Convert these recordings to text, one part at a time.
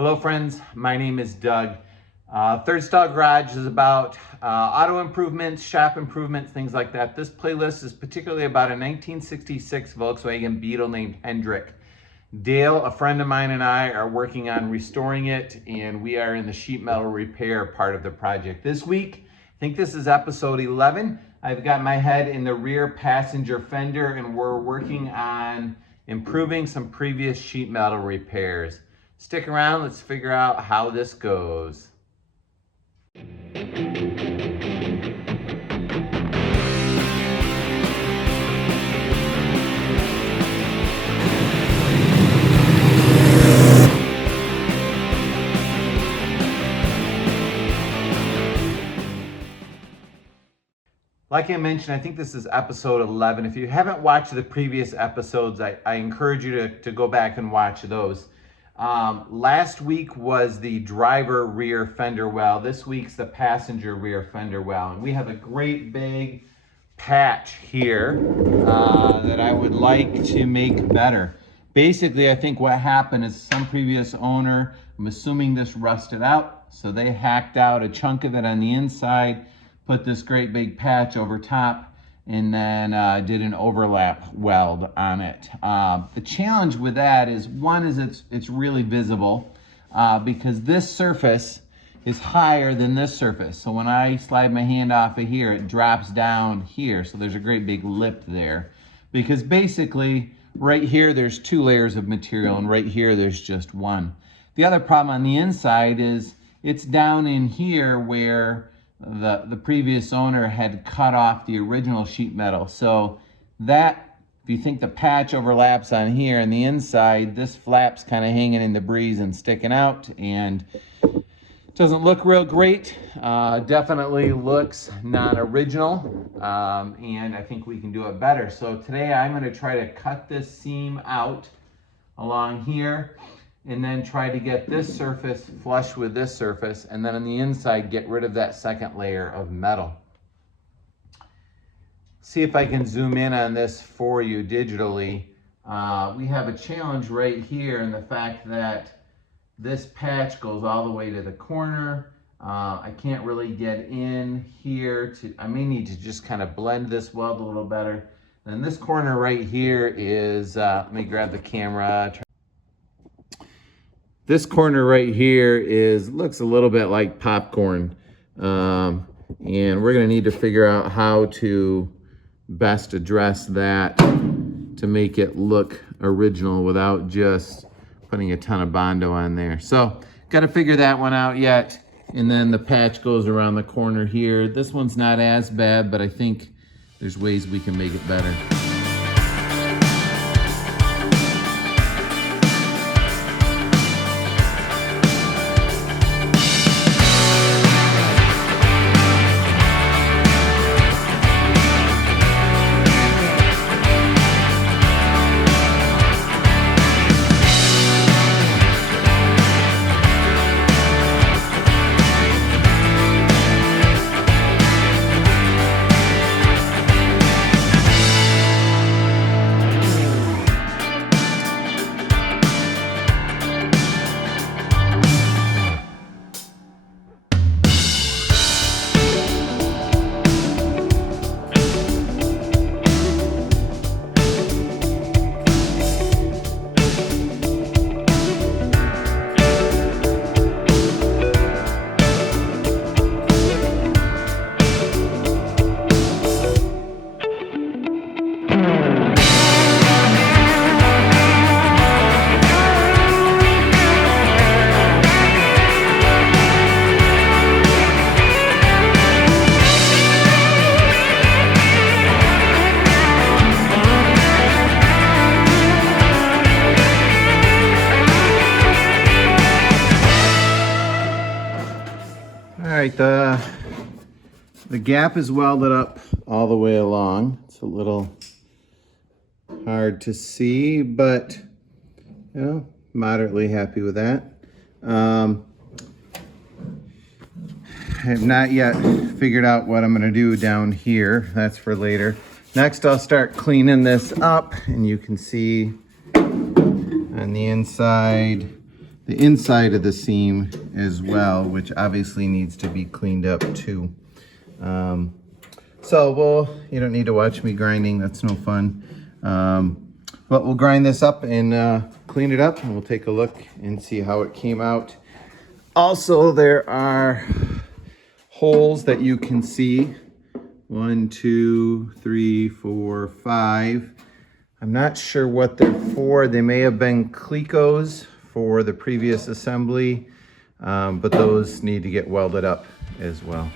Hello friends, my name is Doug. Third Stall Garage is about auto improvements, shop improvements, things like that. This playlist is particularly about a 1966 Volkswagen Beetle named Hendrick. Dale, a friend of mine, and I are working on restoring it, and we are in the sheet metal repair part of the project. This week, I think this is episode 11, I've got my head in the rear passenger fender, and we're working on improving some previous sheet metal repairs. Stick around, let's figure out how this goes. Like I mentioned, I think this is episode 11. If you haven't watched the previous episodes, I encourage you to go back and watch those. Last week was the driver rear fender well. This week's the passenger rear fender well. And we have a great big patch here that I would like to make better. Basically, I think what happened is some previous owner, I'm assuming this rusted out, so they hacked out a chunk of it on the inside, put this great big patch over top, and then did an overlap weld on it. The challenge with that is, one is it's really visible because this surface is higher than this surface. So when I slide my hand off of here, it drops down here. So there's a great big lip there. Because basically, right here, there's 2 layers of material, and right here, there's just 1. The other problem on the inside is it's down in here where the previous owner had cut off the original sheet metal. So that, if you think the patch overlaps on here and the inside, this flap's kind of hanging in the breeze and sticking out, and doesn't look real great. Definitely looks non-original, and I think we can do it better. So today I'm going to try to cut this seam out along here, and then try to get this surface flush with this surface, and then on the inside get rid of that second layer of metal. See if I can zoom in on this for you digitally. We have a challenge right here in the fact that this patch goes all the way to the corner. I can't really get in here. I may need to just kind of blend this weld a little better. And this corner right here is, let me grab the camera. This corner right here looks a little bit like popcorn. And we're gonna need to figure out how to best address that to make it look original without just putting a ton of Bondo on there. So, gotta figure that one out yet. And then the patch goes around the corner here. This one's not as bad, but I think there's ways we can make it better. All right, the gap is welded up all the way along. It's a little hard to see, but you know, moderately happy with that. I have not yet figured out what I'm gonna do down here. That's for later. Next, I'll start cleaning this up, and you can see on the inside, the inside of the seam as well, which obviously needs to be cleaned up too. So you don't need to watch me grinding, that's no fun. But we'll grind this up and clean it up, and we'll take a look and see how it came out. Also, there are holes that you can see. 1, 2, 3, 4, 5. I'm not sure what they're for. They may have been Clecos for the previous assembly, but those need to get welded up as well.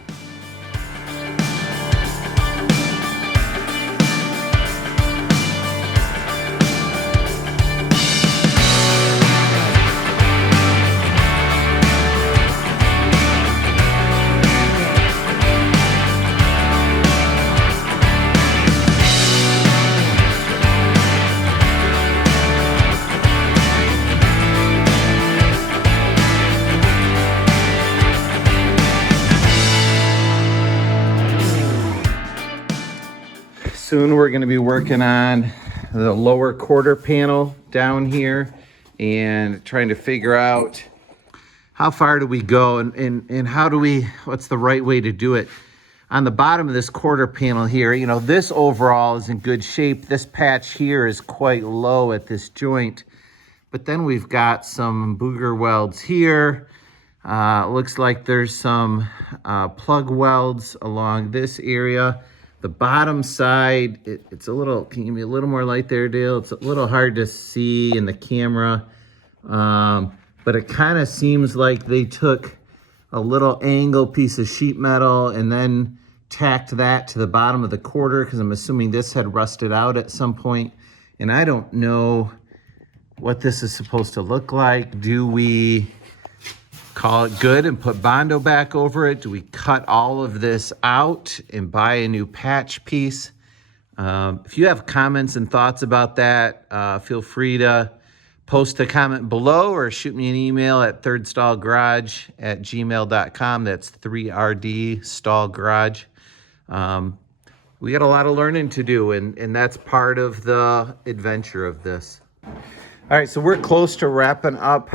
Soon we're going to be working on the lower quarter panel down here and trying to figure out how far do we go and how do we, what's the right way to do it. On the bottom of this quarter panel here, you know, this overall is in good shape. This patch here is quite low at this joint, but then we've got some booger welds here. Looks like there's some plug welds along this area. The bottom side, it's a little, can you give me a little more light there, Dale? It's a little hard to see in the camera, but it kind of seems like they took a little angle piece of sheet metal and then tacked that to the bottom of the quarter, because I'm assuming this had rusted out at some point. And I don't know what this is supposed to look like. Do we call it good and put Bondo back over it? Do we cut all of this out and buy a new patch piece? If you have comments and thoughts about that, feel free to post a comment below or shoot me an email at thirdstallgarage@gmail.com. That's 3RD Stall Garage. We got a lot of learning to do, and that's part of the adventure of this. All right, so we're close to wrapping up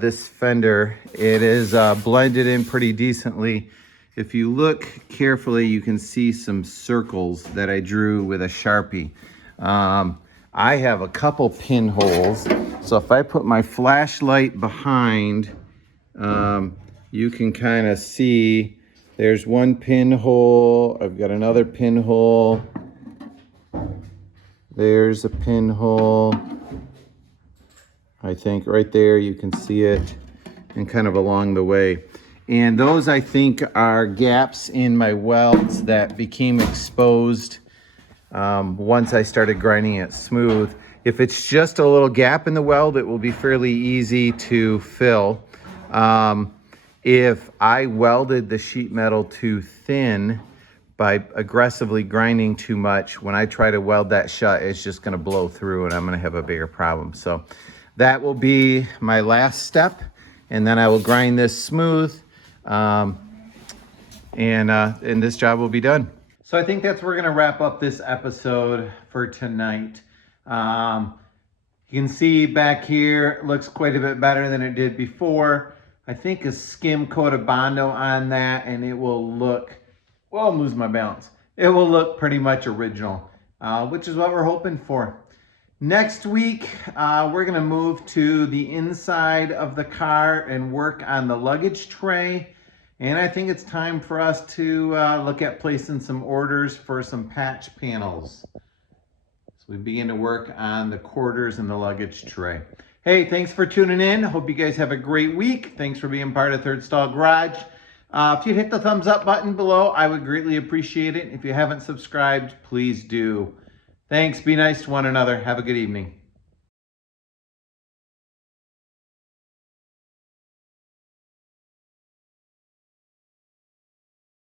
this Fender. It is blended in pretty decently. If you look carefully, you can see some circles that I drew with a Sharpie. I have a couple pinholes, so if I put my flashlight behind, you can kind of see there's one pinhole. I've got another pinhole. There's a pinhole. I think right there you can see it, and kind of along the way. And those, I think, are gaps in my welds that became exposed once I started grinding it smooth. If it's just a little gap in the weld, it will be fairly easy to fill. If I welded the sheet metal too thin by aggressively grinding too much, when I try to weld that shut, it's just going to blow through and I'm going to have a bigger problem. So that will be my last step, and then I will grind this smooth, and this job will be done. So I think that's where we're gonna wrap up this episode for tonight. You can see back here, it looks quite a bit better than it did before. I think a skim coat of Bondo on that, and it will look, well, I'm losing my balance. It will look pretty much original, which is what we're hoping for. Next week, we're gonna move to the inside of the car and work on the luggage tray. And I think it's time for us to look at placing some orders for some patch panels. So we begin to work on the quarters and the luggage tray. Hey, thanks for tuning in. Hope you guys have a great week. Thanks for being part of Third Stall Garage. If you'd hit the thumbs up button below, I would greatly appreciate it. If you haven't subscribed, please do. Thanks. Be nice to one another. Have a good evening.